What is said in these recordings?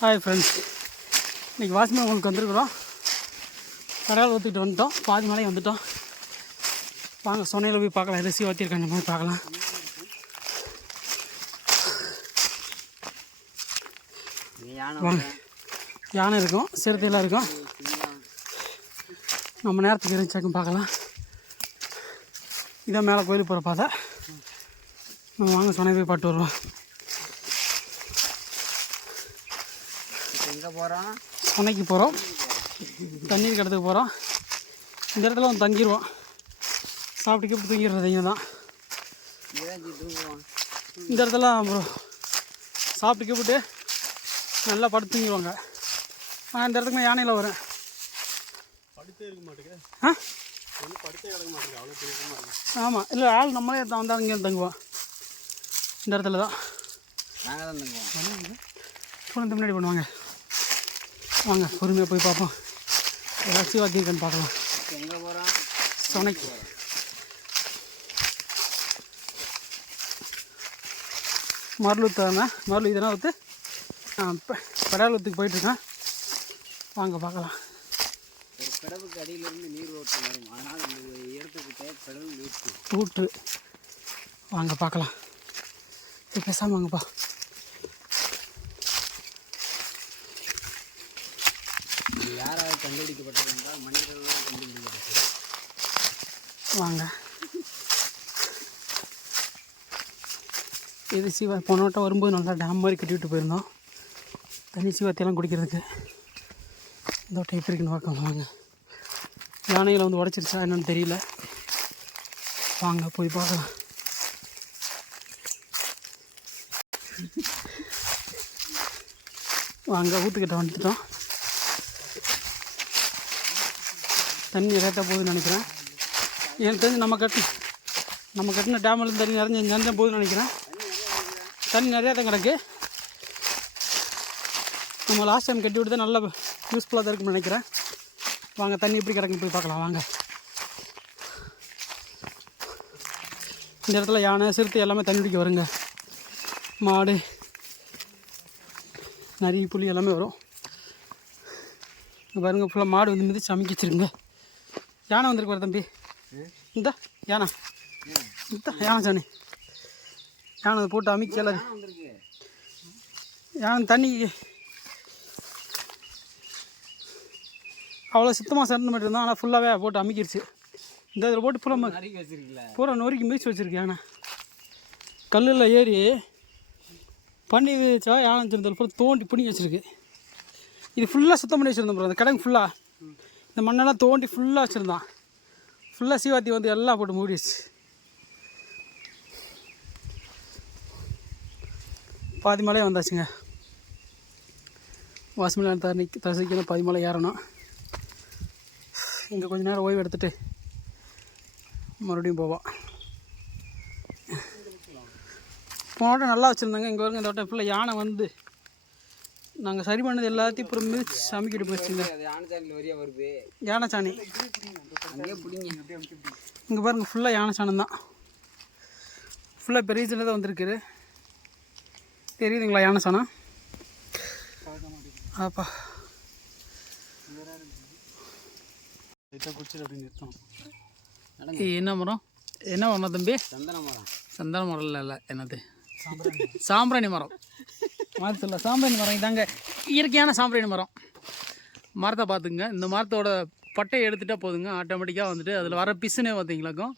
Hi friends, இன்றைக்கி வாசிமா உங்களுக்கு வந்துருக்குறோம். கடல் ஊற்றிட்டு வந்துட்டோம், பாதி மலையை வந்துட்டோம். வாங்க சொன்னையில் போய் பார்க்கலாம், ரிசி ஊற்றிருக்காங்க அந்த மாதிரி பார்க்கலாம். வாங்க, யானை இருக்கும், சிறுத்தையெல்லாம் இருக்கும். நம்ம நேரத்துக்கு இருந்துச்சாக்கும் பார்க்கலாம். இதான் மேலே கோயிலுக்கு போகிற பாதை. நம்ம வாங்க சொன்னை போய் பாட்டு வருவோம். எங்கே போகிறோம்? சொன்னைக்கு போகிறோம், தண்ணீர் கிடத்துக்கு போகிறோம். இந்த இடத்துல வந்து தங்கிடுவோம், சாப்பிட்டு கீப்பிட்டு தூங்கிடுறது இங்கே தான். இந்த இடத்துல அப்புறம் சாப்பிட்டு கீப்பிட்டு நல்லா படுத்து தூங்கிடுவாங்க. ஆனால் இந்த இடத்துக்கு நான் யானையில் வரேன். படுத்தே இருக்க மாட்டேங்குது. படுத்தே கிடக்க மாட்டேங்குது, அவ்வளோ பெரிய மாட்டேங்குது. ஆமாம், இல்லை ஆள் நம்மளே வந்தால் இங்கே தங்குவோம். இந்த இடத்துல தான் நாங்கள் தான் தங்குவோம். ஃபோன் முன்னாடி பண்ணுவாங்க. வாங்க பொறுமையாக போய் பார்ப்போம், ஏதாச்சும் வாக்கியிருக்கான்னு பார்க்கலாம். எங்கே போகிறோம்? சொனைக்கு. மருளூத்து தானே, மருளு இதெல்லாம் ஊற்று கடலூத்துக்கு போயிட்டுருக்கேன். வாங்க பார்க்கலாம். ஒரு கடவுக்கு அடியிலிருந்து நீர் ஓட்டம் வரும், ஆனால் இந்த இடத்துக்கிட்ட கடல் ஊற்று. வாங்க பார்க்கலாம். பேசாமல் வாங்கப்பா. யாராவது கண்டுபிடிக்கப்பட்டது என்றால் மனிதர்கள் கண்டுபிடிக்கப்பட்டது. வாங்க. இது சிவா போன வட்டம் வரும்போது நல்லா டேம் மாதிரி கட்டிவிட்டு போயிருந்தோம், தண்ணி சிவாத்தியெல்லாம் குடிக்கிறதுக்கு. இந்த வட்டம் எப்படி இருக்குன்னு பார்க்கலாம். வாங்க, யானைகளை வந்து உடச்சிருச்சா என்னன்னு தெரியல. வாங்க போய் பார்க்கலாம். வாங்க, வீட்டுக்கிட்ட வந்துட்டோம். தண்ணி நிறையா போகுதுன்னு நினைக்கிறேன். எனக்கு தெரிஞ்சு நம்ம கட்டின டேம்லேருந்து தண்ணி நிறைய போகுதுன்னு நினைக்கிறேன். தண்ணி நிறையா தான் கிடக்கு. நம்ம லாஸ்ட் டைம் கட்டி விட்டு தான் நல்லா யூஸ்ஃபுல்லாக தான் இருக்குன்னு நினைக்கிறேன். வாங்க, தண்ணி எப்படி கிடக்குன்னு போய் பார்க்கலாம். வாங்க. இந்த இடத்துல யானை சிறுத்தை எல்லாமே தண்ணி குடிக்க வருங்க. மாடு, நிறைய புளி எல்லாமே வரும். இங்கே பாருங்கள், ஃபுல்லாக மாடு வந்து மிதிச்சு அமைக்க வச்சுருங்க. யானை வந்துருக்கு வர தம்பி. இந்த யானை யானை சாணி யானை அதை போட்டு அமைக்கல. யானை தண்ணி அவ்வளோ சுத்தமாக சரண்டு மட்டும் இருந்தோம், ஆனால் ஃபுல்லாகவே போட்டு அமைக்கிடுச்சு. இந்த இதில் போட்டு பூரா நொறுக்கி மிதிச்சு வச்சுருக்கு யானை. கல்லில் ஏறி பண்ணி வச்சா யானை வச்சுருந்தது பூரா தோண்டி பிடிங்கி வச்சுருக்கு. இது ஃபுல்லாக சுத்தம் பண்ணி வச்சுருந்தோம். அந்த கடைங்க ஃபுல்லாக இந்த மண்ணெல்லாம் தோண்டி ஃபுல்லாக வச்சுருந்தான். ஃபுல்லாக சீவாத்தி வந்து எல்லாம் போட்டு மூடிடுச்சு. பாதி மலையை வந்தாச்சுங்க. வாசுமலை தரிசிக்கணும், பாதி மலை ஏறணும். இங்கே கொஞ்சம் நேரம் ஓய்வு எடுத்துகிட்டு மறுபடியும் போவோம். போன வட்டம் நல்லா வச்சுருந்தாங்க. இங்கே வருங்க, இந்த வட்டம் ஃபுல்லாக யானை வந்து நாங்கள் சரி பண்ணது எல்லாத்தையும் அப்புறம் மிதிச்சு சமைக்கிட்டு போச்சுங்க. யானை சாணி இங்கே பாருங்கள், ஃபுல்லாக யானை சாணம் தான். ஃபுல்லாக பெரிய சின்னதாக வந்திருக்குது. தெரியுதுங்களா யானை சாணம்? ஆப்பா, என்ன மரம்? என்ன மரம் தம்பி? சந்தன மரம் இல்லை, என்னது சாம்பிராணி மரம். மரத்து இல்லை, சாம்பிராணி மரம். இதாங்க இயற்கையான சாம்பிராணி மரம். மரத்தை பார்த்துங்க. இந்த மரத்தோட பட்டையை எடுத்துகிட்டா போதுங்க, ஆட்டோமேட்டிக்காக வந்துட்டு அதில் வர பிசுனே பார்த்தீங்களாக்கும்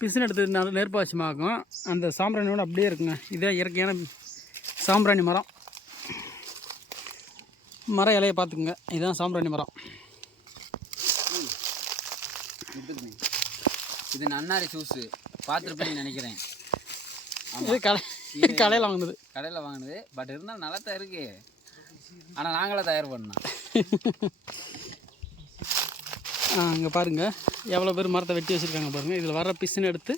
பிசுன்னு எடுத்து நெருப்பாச்சமாகும். அந்த சாம்பிராணியோட அப்படியே இருக்குங்க. இதே இயற்கையான சாம்பிராணி மரம். மர இலையை பார்த்துக்குங்க, இதுதான் சாம்பிராணி மரம். இது நன்னாரி ஜூஸு பார்த்துருப்பேன்னு நினைக்கிறேன். இது கடையில் வாங்கினது. பட் இருந்தாலும் நல்லா தான் இருக்கு, ஆனால் நாங்களே தயார் பண்ணோம். இங்கே பாருங்கள், எவ்வளோ பேர் மரத்தை வெட்டி வச்சுருக்காங்க பாருங்கள். இதில் வர பிசுன்னு எடுத்து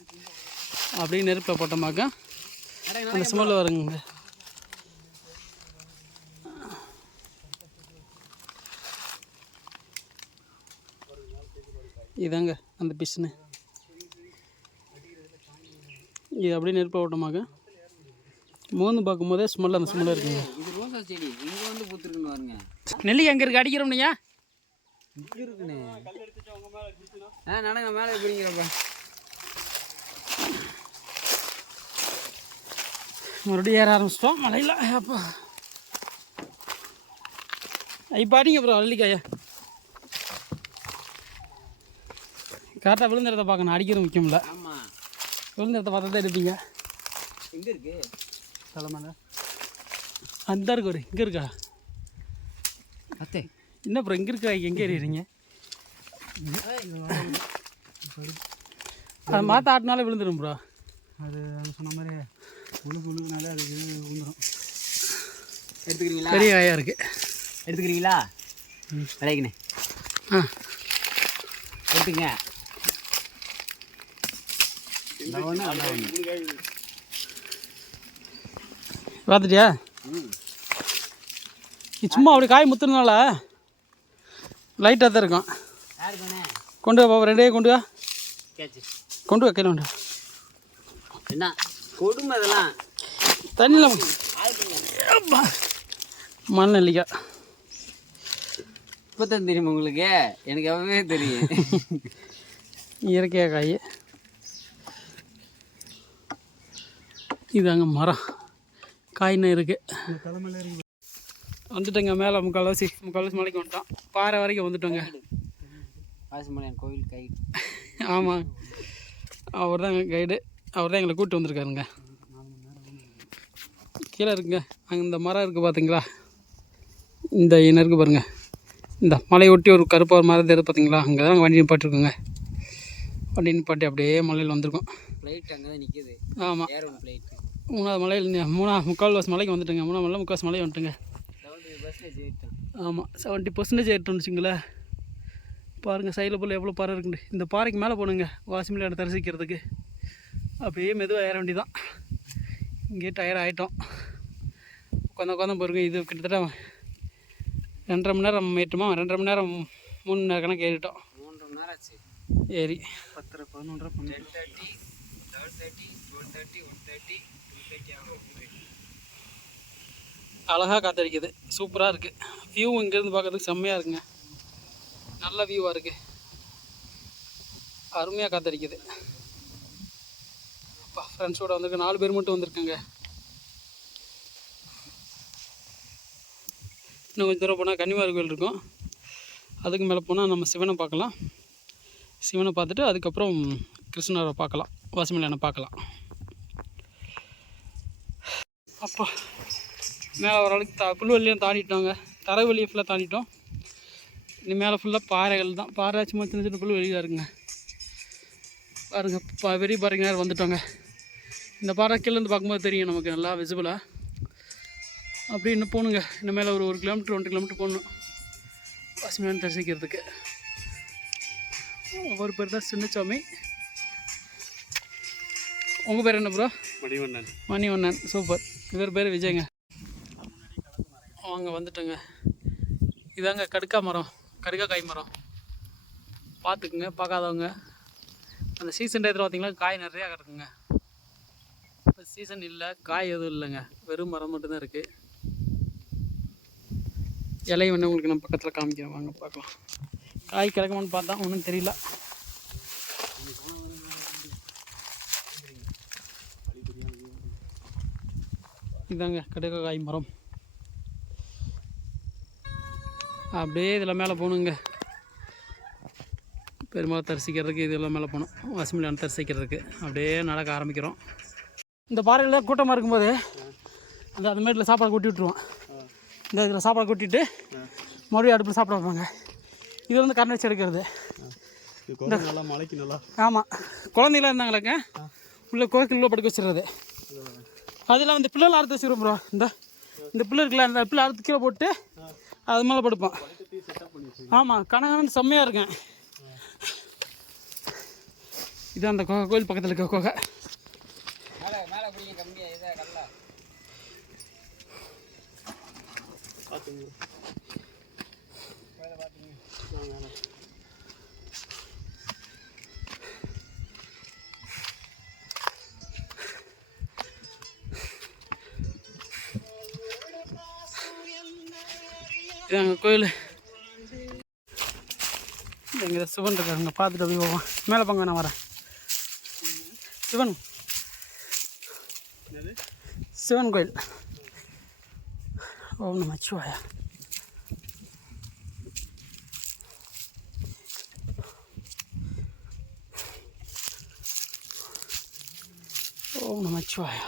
அப்படியே நெருப்பில் போட்டோமாக்கா அந்த ஸ்மெல் வருங்க. இதாங்க அந்த பிசுன்னு. இது அப்படியே நெருப்பில் போட்டோமாக்கா மோந்து பார்க்கும்போதே ஸ்மெல் அந்த ஸ்மெல் இருக்குங்க. இது ரோசா செடி இங்கே வந்து பூத்துருக்குன்னு பாருங்க. நெல்லி எங்கே இருக்குது அடிக்கிறோம்னையா? இங்கே இருக்குண்ணே. நடங்க மேலே பிடிங்கிறப்ப மறுபடியும் ஏற ஆரம்பிச்சிட்டோம் மலையில். அப்போ இப்போ அடிங்க ப்ரோ அள்ளிக்காயா. கரெக்டாக விழுந்துறத பார்க்கணும், அடிக்கிறது முக்கியமில்ல. ஆமாம் விழுந்துறத பார்த்தா தான் எடுப்பீங்க. எங்கே இருக்கு தலைமையில அந்த இருக்கு ஒரு இங்கே இருக்கா அத்தே? என்ன ப்ரோ இங்கே இருக்கா? எங்கே எறிகிறீங்க? அது மாற்ற ஆட்டினாலே விழுந்துடும் ப்ரோ. அது சொன்ன மாதிரி உழுகுனாலே அது விழுந்துடும். எடுத்துக்கிறீங்களா? பெரிய காயாக இருக்குது. எடுத்துக்கிறீங்களா? விளைக்குண்ணே. எடுத்துங்க. பார்த்துட்டியா? சும்மா அப்படி காய் முத்துறதுனால லைட்டாக தான் இருக்கும். கொண்டு வா பாப்பா, ரெண்டே கொண்டு வா. கொண்டு வா, கையில் கொண்டு வா. என்ன கொடுமை அதெல்லாம் தண்ணியில் மண் நெல்லிக்காய். இப்போ தான் தெரியுமா உங்களுக்கு? எனக்கு எப்பவே தெரியும். இயற்கையாக காய் இது. அங்கே மரம் காயின்னு இருக்குது. வந்துட்டோங்க மேலே. முக்கால்வாசி மலைக்கு வந்துட்டோம். பாறை வரைக்கும் வந்துட்டோங்க. பாசிமலையான் கோவில் கைடு. ஆமாம், அவர் தாங்க கைடு. அவர் தான் எங்களை கூப்பிட்டு வந்திருக்காருங்க. கீழே இருக்குங்க அங்கே இந்த மரம் இருக்குது பார்த்தீங்களா? இந்த என்ன இருக்குது பாருங்கள். இந்த மலையை ஒட்டி ஒரு கருப்பாக மரம் தெரியுது பார்த்தீங்களா? அங்கே தான் வண்டி நிப்பாட்டிருக்கோங்க. வண்டி நிப்பாட்டி அப்படியே மலையில் வந்திருக்கோம். ஃப்ளைட் அங்கே தான் நிற்கிது. ஆமாம், ஏரோன் ஃப்ளைட்டு. 3வது மலையில் 3/4 மலைக்கு வந்துட்டுங்க. 3ஆம் மலை 3/4 மலைக்கு வந்துட்டுங்க. 70% ஏறிட்டோம். ஆமாம், 70% ஏறிட்டோம்னு வச்சுங்களேன். பாருங்கள் சைடில் போல் எவ்வளோ பாறை இருக்குண்டு. இந்த பாறைக்கு மேலே போகணுங்க வாசிமலையோட தரிசிக்கிறதுக்கு. அப்படியே மெதுவாக ஏற வேண்டியதான். இங்கேயே டயர்ட் ஆகிட்டோம். உட்காந்து பாருங்க. இது கிட்டத்தட்ட 2.5 மணி நேரம் ஏறிட்டோமா? 2.5 மணி நேரம் 3 மணி நேரம் கணக்கு ஏறிட்டோம். 3.5 மணி நேரம் ஆச்சு. ஏறி 10, 11, 10:30, 11:30, 12:30, 1:30, 2:30 ஆகும். அழகாக காத்தடிக்குது. சூப்பராக இருக்குது. வியூ இங்கேருந்து பார்க்குறதுக்கு செம்மையாக இருக்குங்க. நல்ல வியூவாக இருக்குது. அருமையாக காத்தடிக்குது. அப்பா ஃப்ரெண்ட்ஸோடு வந்திருக்க 4 பேர் மட்டும் வந்திருக்கேங்க. இன்னும் கொஞ்சம் தூரம் போனால் கன்னிமார் கோயில் இருக்கும். அதுக்கு மேலே போனால் நம்ம சிவனை பார்க்கலாம். சிவனை பார்த்துட்டு அதுக்கப்புறம் கிருஷ்ணரை பார்க்கலாம், வாசிமலையானை பார்க்கலாம். அப்பா மேலே ஓரளவுக்கு புல்வெளியும் தாண்டிட்டோங்க. தரைவெளியை ஃபுல்லாக தாண்டிட்டோம். இனி மேலே ஃபுல்லாக பாறைகள் தான். பாறை சும்மா சின்ன சின்ன புல்வெளியாக இருக்குங்க. பாருங்கள் பெரிய பாறைங்க நேரம் வந்துட்டோங்க. இந்த பாறை கீழேருந்து பார்க்கும்போது தெரியும் நமக்கு நல்லா விசிபிளாக. அப்படி இன்னும் போகணுங்க. இன்னும் மேலே ஒரு 1 கிலோமீட்டர் 1.5 கிலோமீட்டர் போகணும் வாசிமலையானை தரிசிக்கிறதுக்கு. ஒவ்வொரு பேர் தான் சின்னசாமி. உங்கள் பேர் என்ன ப்ரோ? மணிவண்ணன். மணிவண்ணன், சூப்பர். இவர் பேர் விஜய்ங்க. வாங்க வந்துட்டோங்க. இதாங்க கடுக்கா மரம், கடுக்காய் மரம். பார்த்துக்குங்க பார்க்காதவங்க. அந்த சீசன் டயத்தில் பார்த்தீங்களா காய் நிறையா கிடக்குங்க. இப்போ சீசன் இல்லை, காய் எதுவும் இல்லைங்க. வெறும் மரம் மட்டும்தான் இருக்குது. இலை வேணா உங்களுக்கு நான் பக்கத்தில் காமிக்கிறேன், வாங்க பார்க்கலாம். காய் கிடக்குமான்னு பார்த்தா ஒன்றும் தெரியல. இதாங்க கடுக்காய் மரம். அப்படியே இதில் மேலே போகணுங்க. பெருமாள் தரிசிக்கிறதுக்கு இதெல்லாம் மேலே போகணும். வாசிமலையானை தரிசிக்கிறதுக்கு அப்படியே நடக்க ஆரம்பிக்கிறோம். இந்த பாறையில் கூட்டமாக இருக்கும்போது அந்த மேட்டில் சாப்பாடு கொட்டி விட்ருவோம். இந்த இதில் சாப்பாடு கொட்டிட்டு மறுபடியும் அடுப்பில் சாப்பிட வைப்பாங்க. இது வந்து கரணை வச்சு எடுக்கிறது. நல்லா மலைக்கு நல்லா. ஆமாம், குழந்தைங்களாம் இருந்தாங்களாங்க உள்ள கோயிலுக்குள்ளே படுக்க வச்சுருது. அதெல்லாம் வந்து பிள்ளைலாம் அறுத்து வச்சுருவோம் ப்ரோ. இந்த பிள்ளை இருக்குல்ல, அந்த பிள்ளை அறுத்து கீழே போட்டு அது மேலே படுப்போம். ஆமாம், கணக்கணன்னு செம்மையாக இருக்கேன். இது அந்த கோயில் பக்கத்தில் இருக்க கோகை. இதுதாங்க கோயில். எங்கே சிவன் இருக்காருங்க, பார்த்துட்டு போய் போவோம். மேலே போங்க, நான் வரேன். சிவன் சிவன் கோயில். ஓம் நமச்சிவாயா. ஓம் நமச்சிவாயா.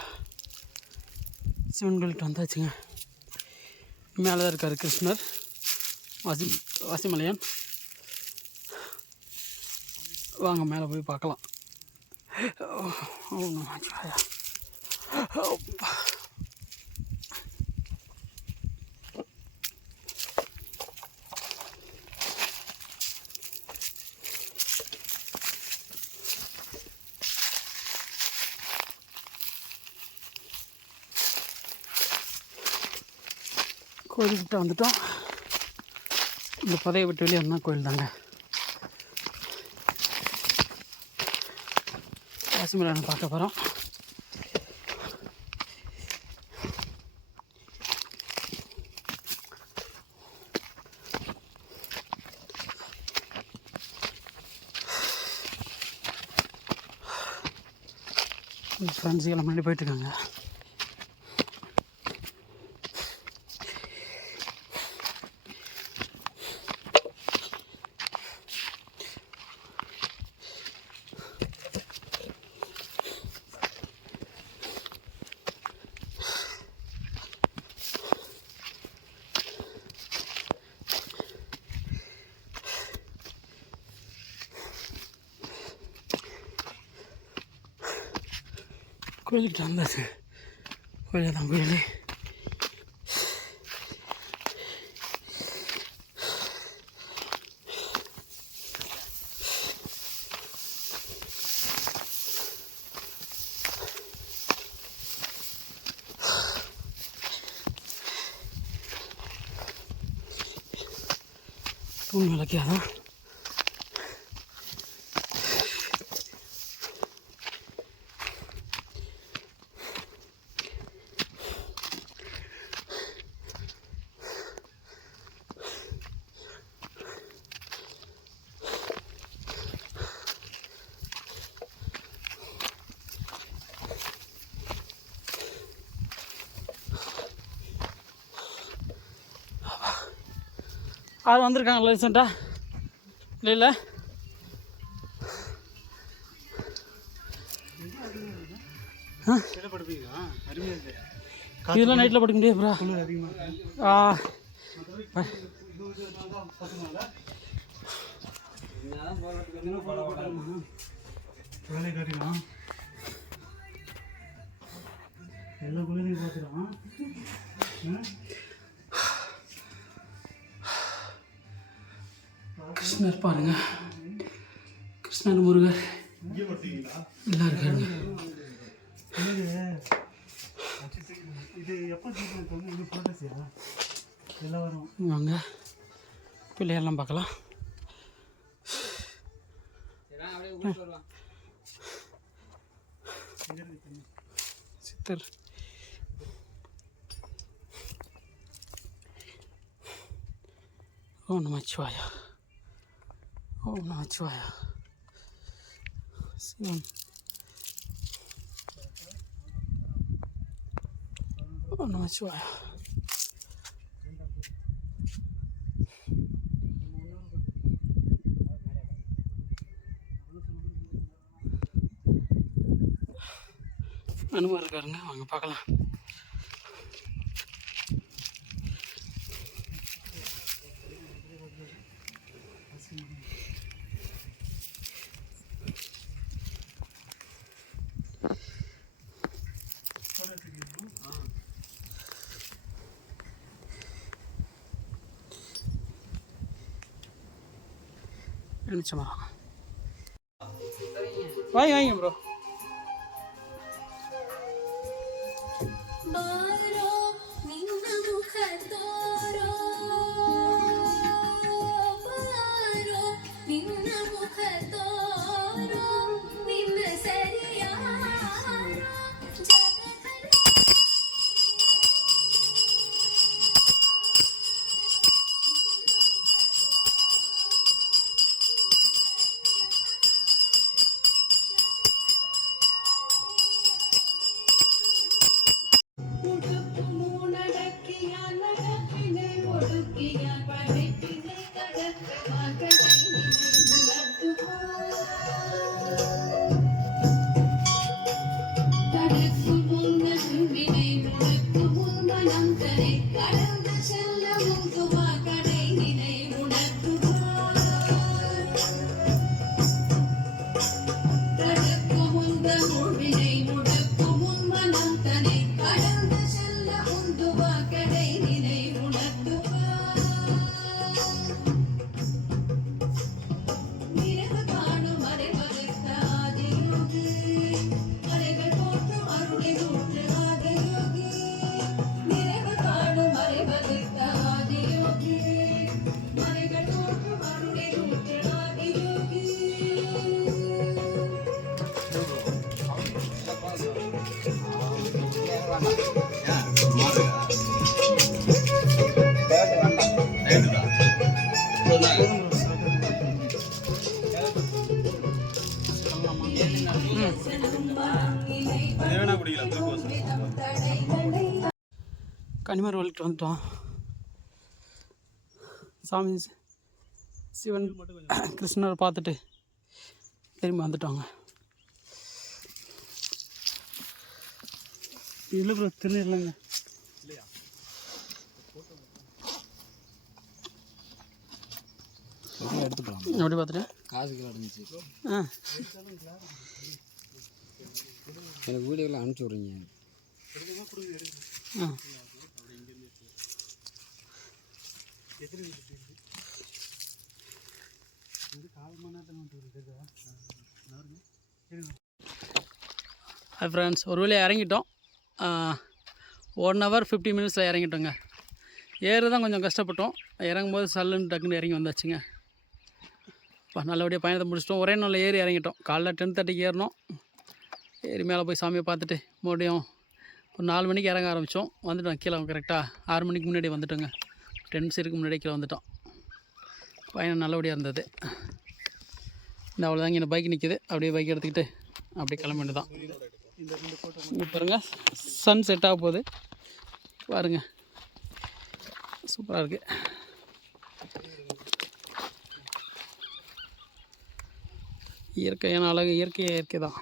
சிவன் கோயில்கிட்ட வந்தாச்சுங்க. மேலே தான் இருக்கார் கிருஷ்ணர், வாசிமலையான். வாங்க மேலே போய் பார்க்கலாம். ஓம் நமச்சிவாயா. கோயில்கிட்ட வந்துட்டோம். இந்த பதையை விட்டு வெளியே வந்தால் கோயில் தாங்க. வாசிமலையானை பார்க்க போகிறோம். ஃப்ரெண்ட்ஸுகளை முன்னாடி போயிட்டுருக்காங்க. கோயிலுக்கிட்ட வந்தாச்சு. கோயிலே தான் கோயிலே. தூண் விளக்கியாதான் அது வந்திருக்காங்களா ரீசெண்டாக? இல்லை இதெல்லாம் நைட்டில் படுக்க முடியாது ப்ரோ. எல்லா குளிரையும் பார்த்துக்கலாம். கிருஷ்ணர் பாருங்க, கிருஷ்ணர் முருகர் எல்லாம் இருக்காருங்க. வாங்க பிள்ளையெல்லாம் பார்க்கலாம். சித்தர் ஓம் நமச்சிவாயா. ஓம் நமச்சிவாயா. சிவன் ஓம் நமச்சிவாயா. அனுமதி இருக்காருங்க, வாங்க பார்க்கலாம். நிமிஷமா வாங்க வாங்க ப்ரோ. கனிமர் வழிக்கு வந்துட்டோம். சாமி சிவன் கிருஷ்ணரை பார்த்துட்டு திரும்பி வந்துட்டோங்க. இல்லை ப்ரோ, திருநெல்வேலிங்க. எடுத்துக்கலாம். அப்படி பார்த்துட்டு காசுக்கு அடைஞ்சிச்சு. எனக்கு வீடியோவில் அனுப்பிச்சி விட்றீங்க. ஹாய் ஃப்ரெண்ட்ஸ், ஒரு வழியாக இறங்கிட்டோம். 1 hour 50 minutes இறங்கிட்டோங்க. ஏறு தான் கொஞ்சம் கஷ்டப்பட்டோம். இறங்கும்போது சல்லுன்னு டக்குன்னு இறங்கி வந்தாச்சுங்க. இப்போ நல்லபடியாக பயணத்தை முடிச்சிட்டோம். ஒரே நாளில் ஏறி இறங்கிட்டோம். காலைல 10:30க்கு ஏறினோம். ஏறி மேலே போய் சாமியை பார்த்துட்டு மறுபடியும் ஒரு 4 மணிக்கு இறங்க ஆரம்பித்தோம். வந்துட்டோம் கீழே. கரெக்டாக 6 மணிக்கு முன்னாடி வந்துட்டோங்க. 10 நிமிஷத்துக்கு முன்னாடி கீழே வந்துட்டோம். பயணம் நல்லபடியாக இருந்தது. இந்த அவ்வளோதாங்க. இந்த பைக் நிற்கிது. அப்படியே பைக் எடுத்துக்கிட்டு அப்படியே கிளம்ப வேண்டியதான். இங்கே பாருங்கள், சன் செட் ஆக போகுது பாருங்கள். சூப்பராக இருக்குது. இயற்கையான அழகு இயற்கை தான்.